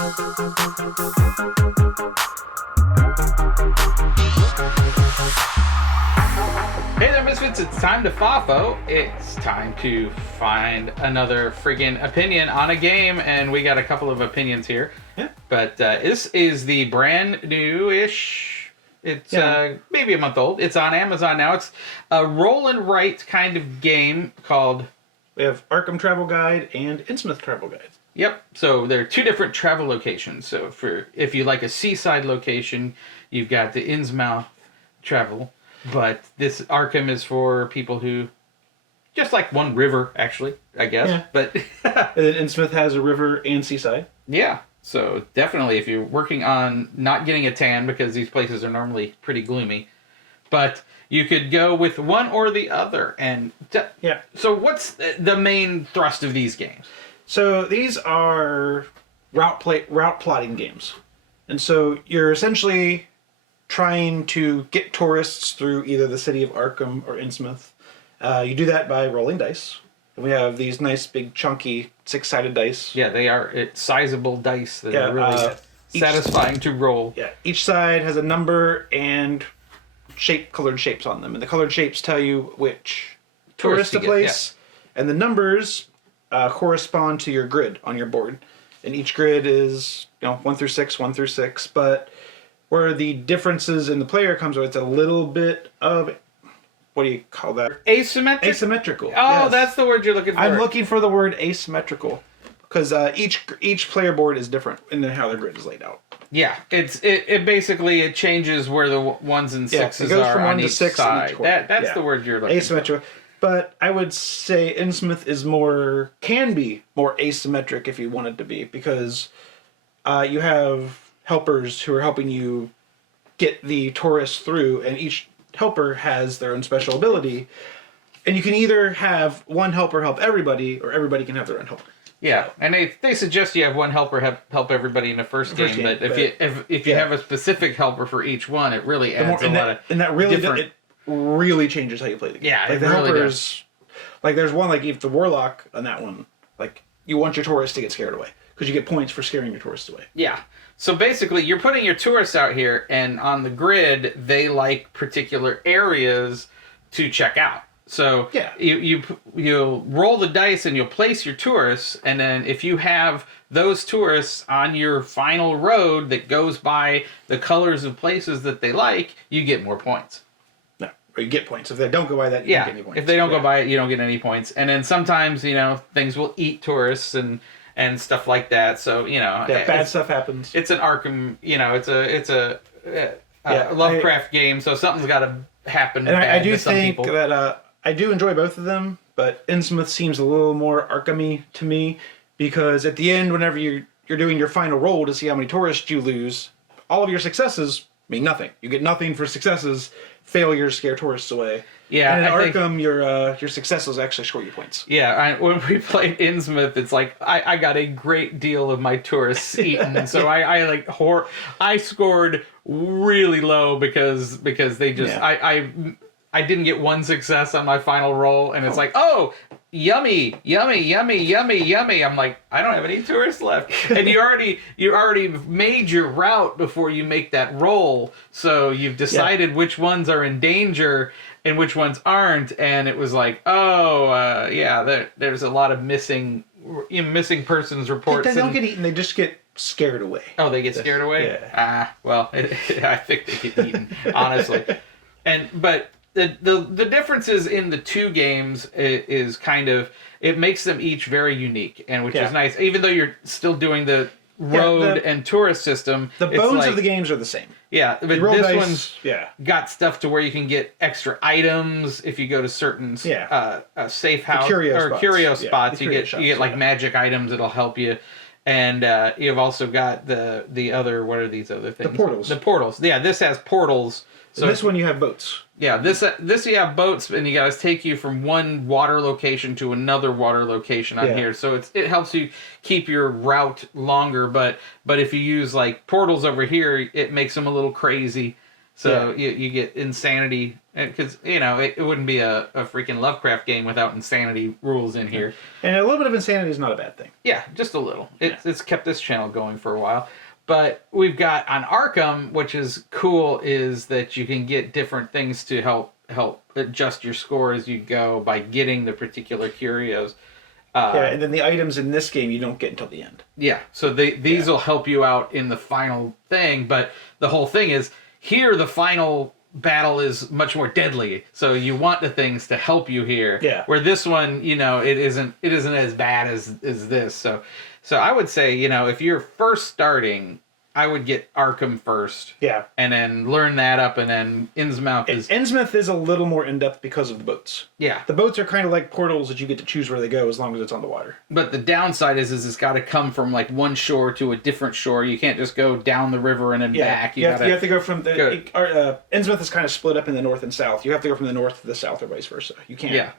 Hey there, Misfits, it's time to FAFO. It's time to find another friggin' opinion on a game, and we got a couple of opinions here. Yeah. But this is the brand new-ish, it's maybe a month old. It's on Amazon now. It's a roll and write kind of game called... We have Arkham Travel Guide and Innsmouth Travel Guide. Yep, so there are two different travel locations. So if you like a seaside location, you've got the Innsmouth Travel. But this Arkham is for people who just like one river, actually, I guess. Yeah. But And then Innsmouth has a river and seaside. yeah, so definitely if you're working on not getting a tan, because these places are normally pretty gloomy, but you could go with one or the other. And Yeah. So what's the main thrust of these games? So these are route plotting games. And so you're essentially trying to get tourists through either the city of Arkham or Innsmouth. You do that by rolling dice. And we have these nice, big, chunky, six-sided dice. Yeah, they are sizable dice that are really satisfying to roll. Yeah, each side has a number and colored shapes on them. And the colored shapes tell you which tourist to place. Yeah. And the numbers correspond to your grid on your board. And each grid is, 1 through 6. But where the differences in the player comes with, it's a little bit of, what do you call that? Asymmetrical. Oh, yes. That's the word you're looking for. I'm looking for the word asymmetrical. Because each player board is different in how the grid is laid out. Yeah, it basically it changes where the ones and sixes it goes are from 1 on to each 6 side. in each corner. That's the word you're looking asymmetrical. But I would say Innsmouth is can be more asymmetric if you want it to be, because you have helpers who are helping you get the tourists through, and each helper has their own special ability. And you can either have one helper help everybody, or everybody can have their own helper. Yeah, and they suggest you have one helper help everybody in the first game, but if you have a specific helper for each one, it really adds that really changes how you play the game. Yeah, like it the really helpers, does. Like there's one, like if the warlock on that one, like you want your tourists to get scared away because you get points for scaring your tourists away. Yeah. So basically, you're putting your tourists out here, and on the grid, they like particular areas to check out. So you'll roll the dice and you'll place your tourists, and then if you have those tourists on your final road that goes by the colors of places that they like, you get more points. No, or you get points. If they don't go by that, you don't get any points. If they don't go by it, you don't get any points. And then sometimes, things will eat tourists and stuff like that. So, bad stuff happens. It's an Arkham, it's a Lovecraft game, so something's got to happen. And I do think that I do enjoy both of them, but Innsmouth seems a little more Arkham-y to me, because at the end, whenever you're doing your final roll to see how many tourists you lose, all of your successes mean nothing. You get nothing for successes. Failures scare tourists away. Yeah, and in Arkham, your successes actually score you points. Yeah, when we played Innsmouth, it's like I got a great deal of my tourists eaten, so I scored really low because they just I didn't get one success on my final roll, and it's like, oh, yummy. I'm like, I don't have any tourists left. And you already made your route before you make that roll, so you've decided which ones are in danger and which ones aren't. And it was like, there's a lot of missing persons reports. They don't get eaten; they just get scared away. Oh, they get scared away? Yeah. I think they get eaten, honestly. But the differences in the two games is kind of, it makes them each very unique, and which is nice. Even though you're still doing the road and tourist system, the bones of the games are the same. Yeah, but this one's got stuff to where you can get extra items if you go to certain safe house curio spots. You get like magic items that'll help you. And you've also got the other, what are these other things? The portals. Yeah, this has portals. So this one you have boats. Yeah, this you have boats, and you guys take you from one water location to another water location on here. So it helps you keep your route longer. But if you use like portals over here, it makes them a little crazy. So you get insanity Because, it wouldn't be a freaking Lovecraft game without insanity rules in here. And a little bit of insanity is not a bad thing. Yeah, just a little. It's kept this channel going for a while. But we've got on Arkham, which is cool, is that you can get different things to help adjust your score as you go by getting the particular curios. And then the items in this game you don't get until the end. Yeah, so these will help you out in the final thing, but the whole thing is, here the final battle is much more deadly, so you want the things to help you here. Yeah. Where this one, it isn't as bad as this. So I would say, if you're first starting, I would get Arkham first. Yeah. And then learn that up, and then Innsmouth is... Innsmouth is a little more in-depth because of the boats. Yeah. The boats are kind of like portals that you get to choose where they go as long as it's on the water. But the downside is it's got to come from like one shore to a different shore. You can't just go down the river and then back. You have to go from the... Innsmouth is kind of split up in the north and south. You have to go from the north to the south or vice versa. You can't... Yeah.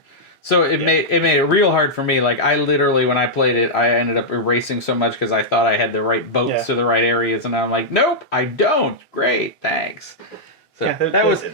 So it made it real hard for me. Like, I literally, when I played it, I ended up erasing so much because I thought I had the right boats to the right areas, and I'm like, nope, I don't. Great, thanks. So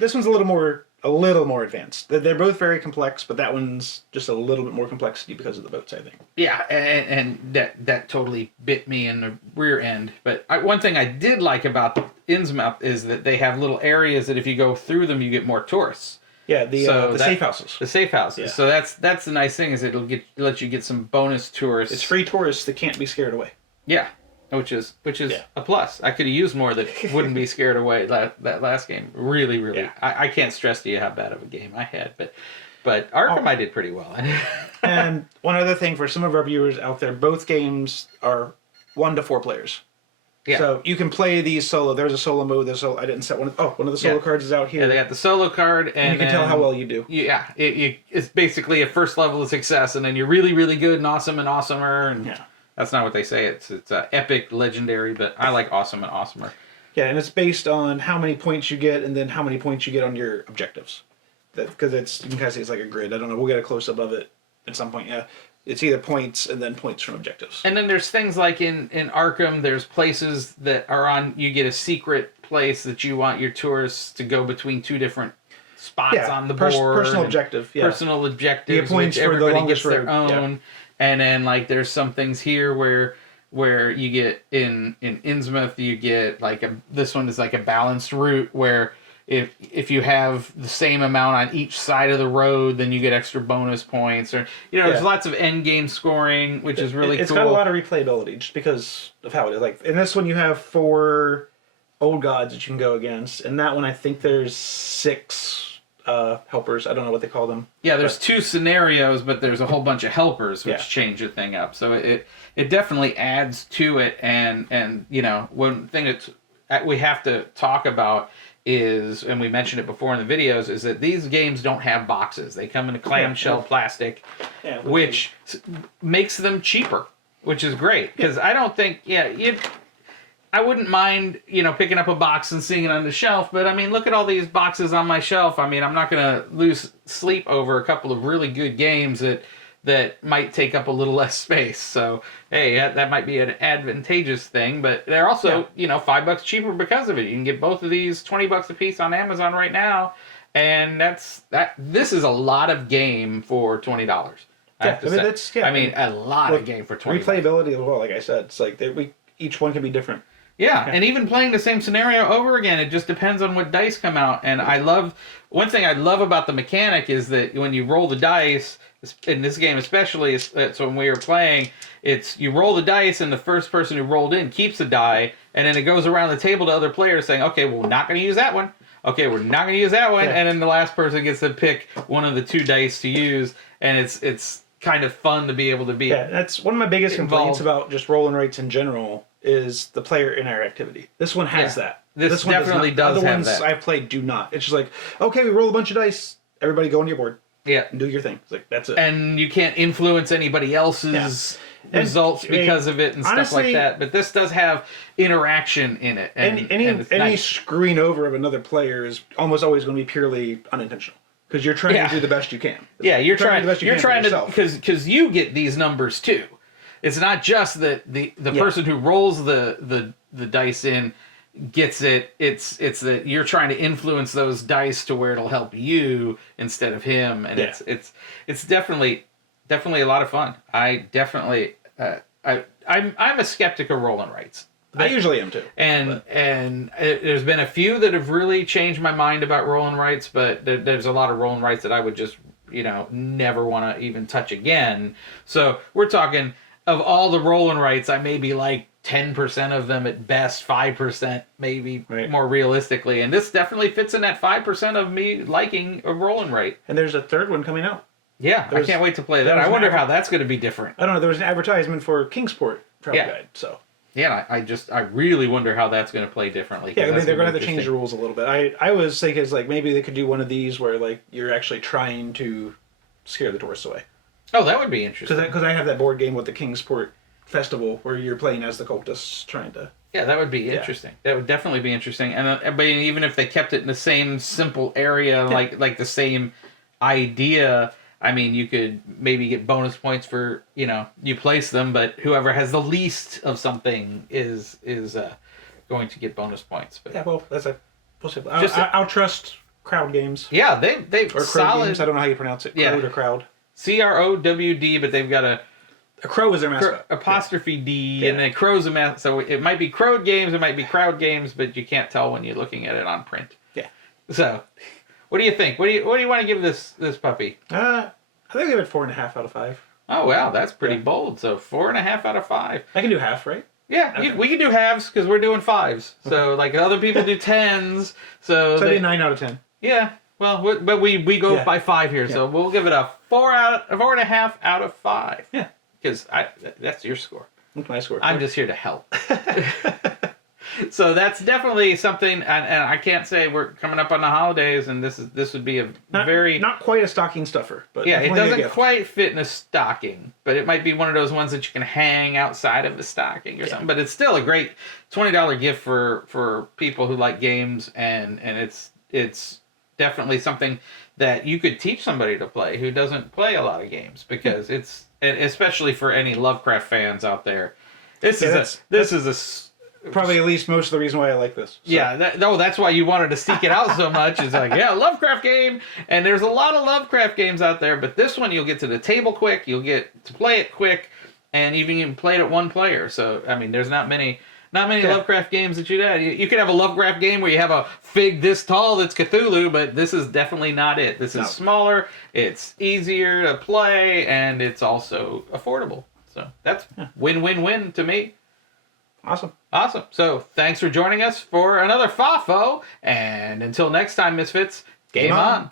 this one's a little more advanced. They're both very complex, but that one's just a little bit more complexity because of the boats, I think. Yeah, and that totally bit me in the rear end. But one thing I did like about Innsmouth is that they have little areas that if you go through them, you get more tourists. Yeah, the safe houses. The safe houses. Yeah. So that's the nice thing, is it'll let you get some bonus tourists. It's free tourists that can't be scared away. Yeah, which is a plus. I could have used more that wouldn't be scared away that last game. Really, really. Yeah. I can't stress to you how bad of a game I had, but Arkham I did pretty well. And one other thing for some of our viewers out there, both games are 1 to 4 players. Yeah. So you can play these solo. There's a solo mode. I didn't set one. One of the solo cards is out here. Yeah, they got the solo card, and you can tell how well you do. Yeah, it's basically a first level of success, and then you're really, really good and awesome and awesomer. And that's not what they say. It's epic, legendary, but I like awesome and awesomer. Yeah, and it's based on how many points you get, and then how many points you get on your objectives. Because you can kind of see it's like a grid. I don't know. We'll get a close up of it at some point. Yeah. It's either points and then points from objectives. And then there's things like in Arkham, there's places that are on, you get a secret place that you want your tourists to go between 2 different spots on the board. Personal objective. Yeah. Personal objectives, you get points which for everybody the gets their road. own. Yeah. And then like there's some things here where you get in Innsmouth, you get like this one is like a balanced route where if you have the same amount on each side of the road, then you get extra bonus points. Or there's lots of end game scoring, which is really cool. It's got a lot of replayability just because of how it is. Like in this one, you have 4 old gods that you can go against. In that one, I think there's 6 helpers. I don't know what they call them. Yeah, there's 2 scenarios, but there's a whole bunch of helpers which change the thing up. So it definitely adds to it. And one thing that we have to talk about is, and we mentioned it before in the videos, is that these games don't have boxes. They come in a clamshell plastic, which makes them cheaper, which is great. Because I don't think, I wouldn't mind, picking up a box and seeing it on the shelf, but I mean, look at all these boxes on my shelf. I mean, I'm not going to lose sleep over a couple of really good games that might take up a little less space. So, hey, that might be an advantageous thing, but they're also, $5 cheaper because of it. You can get both of these $20 a piece on Amazon right now, and this is a lot of game for $20. I mean, a lot of game for $20. Replayability as well, like I said. It's like each one can be different. Yeah, and even playing the same scenario over again, it just depends on what dice come out. And one thing I love about the mechanic is that when you roll the dice, in this game especially, so when we were playing, it's you roll the dice and the first person who rolled in keeps the die, and then it goes around the table to other players saying, okay, well, we're not going to use that one. Okay, we're not going to use that one. And then the last person gets to pick one of the 2 dice to use, and it's kind of fun to be able to be that's one of my biggest complaints about just roll and writes in general is the player interactivity. This one has that. This one definitely does have that. The ones I've played do not. It's just like, okay, we roll a bunch of dice. Everybody go on your board. Yeah. And do your thing. It's like, that's it. And you can't influence anybody else's results because of it and honestly, stuff like that. But this does have interaction in it. And any screwing over of another player is almost always going to be purely unintentional. Because you're trying to do the best you can. Yeah, you're trying to because you get these numbers too. It's not just that the person who rolls the dice in, gets it. It's that you're trying to influence those dice to where it'll help you instead of him, and it's definitely a lot of fun. I definitely I'm a skeptic of roll and writes. I usually am too. And there's been a few that have really changed my mind about roll and writes, but there's a lot of roll and writes that I would just never want to even touch again. So we're talking of all the roll and writes, I maybe like 10% of them at best, 5% maybe more realistically, and this definitely fits in that 5% of me liking a roll and write. And there's a third one coming out. Yeah, I can't wait to play that. I wonder how that's going to be different. I don't know. There was an advertisement for Kingsport Travel Guide, so. Yeah, I really wonder how that's going to play differently. Yeah, they're going to have to change the rules a little bit. I was thinking like maybe they could do one of these where like you're actually trying to scare the tourists away. Oh, that would be interesting. Because I have that board game with the Kingsport Festival where you're playing as the cultists trying to. Yeah, that would be interesting. That would definitely be interesting. And but even if they kept it in the same simple area, like the same idea. I mean, you could maybe get bonus points for, you place them, but whoever has the least of something is going to get bonus points. But yeah, well, that's I'll trust Crowd Games. Yeah, they or Crowd Games. I don't know how you pronounce it. Crowd or Crowd. CROWD, but they've got a crow is their mascot. Apostrophe D, and then crow's a mascot. So it might be Crowd Games, it might be Crowd Games, but you can't tell when you're looking at it on print. Yeah. So. What do you think? What do you want to give this puppy? I think I give it 4.5 out of 5. Oh wow, that's pretty bold. So 4.5 out of 5. I can do half, right? Yeah, okay. We can do halves because we're doing 5s. So like other people do 10s. So I do 9 out of 10. Yeah. Well, but we go by 5 here, so we'll give it a 4.5 out of 5. Yeah. Because that's your score. That's my score. I'm just here to help. So that's definitely something, and I can't say we're coming up on the holidays, and this would be a not quite a stocking stuffer, but it doesn't quite fit in a stocking, but it might be one of those ones that you can hang outside of the stocking or something. But it's still a great $20 gift for people who like games, and it's definitely something that you could teach somebody to play who doesn't play a lot of games, because it's, and especially for any Lovecraft fans out there, this is probably at least most of the reason why I like this. So. Yeah, that's why you wanted to seek it out so much. It's like, Lovecraft game, and there's a lot of Lovecraft games out there, but this one you'll get to the table quick, you'll get to play it quick, and even you can play it at one player. So I mean, there's not many Lovecraft games that you have. You could have a Lovecraft game where you have a fig this tall that's Cthulhu, but this is definitely not it. This is smaller, it's easier to play, and it's also affordable. So that's win-win-win to me. Awesome. So thanks for joining us for another FAFO, and until next time, Misfits, game on.